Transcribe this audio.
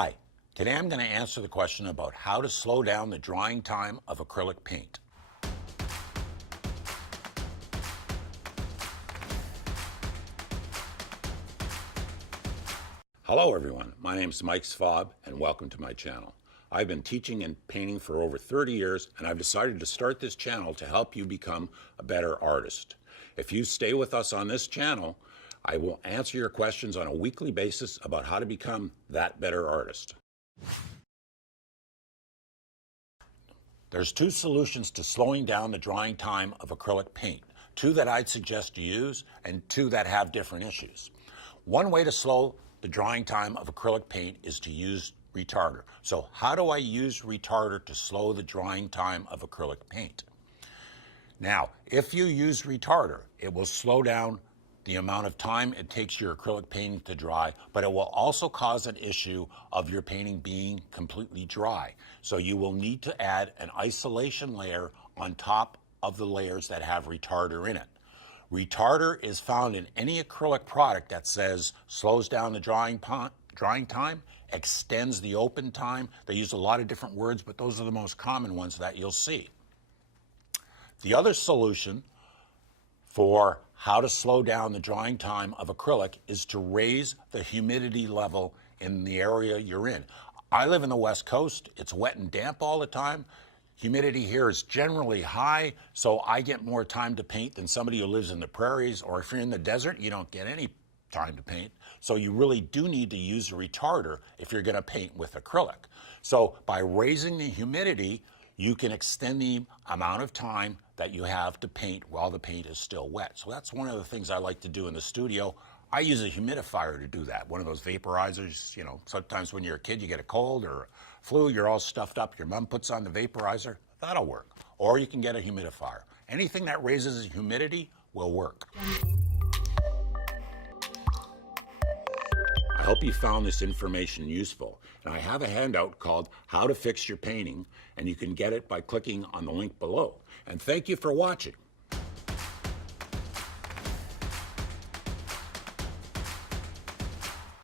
Hi, today I'm going to answer the question about how to slow down the drying time of acrylic paint. Hello everyone, my name is Mike Svob and welcome to my channel. I've been teaching and painting for over 30 years and I've decided to start this channel to help you become a better artist. If you stay with us on this channel, I will answer your questions on a weekly basis about how to become that better artist. There's two solutions to slowing down the drying time of acrylic paint. Two that I'd suggest you use and two that have different issues. One way to slow the drying time of acrylic paint is to use retarder. So how do I use retarder to slow the drying time of acrylic paint? Now, if you use retarder, it will slow down the amount of time it takes your acrylic painting to dry, but it will also cause an issue of your painting being completely dry. So you will need to add an isolation layer on top of the layers that have retarder in it. Retarder is found in any acrylic product that says slows down the drying time, extends the open time. They use a lot of different words, but those are the most common ones that you'll see. The other solution for how to slow down the drying time of acrylic is to raise the humidity level in the area you're in. I live in the West Coast. It's wet and damp all the time. Humidity here is generally high, so I get more time to paint than somebody who lives in the prairies, or if you're in the desert, you don't get any time to paint. So you really do need to use a retarder if you're going to paint with acrylic. So by raising the humidity, you can extend the amount of time that you have to paint while the paint is still wet. So that's one of the things I like to do in the studio. I use a humidifier to do that, one of those vaporizers. You know, sometimes when you're a kid, you get a cold or a flu, you're all stuffed up, your mom puts on the vaporizer, that'll work. Or you can get a humidifier. Anything that raises the humidity will work. I hope you found this information useful. And I have a handout called How to Fix Your Painting, and you can get it by clicking on the link below. And thank you for watching.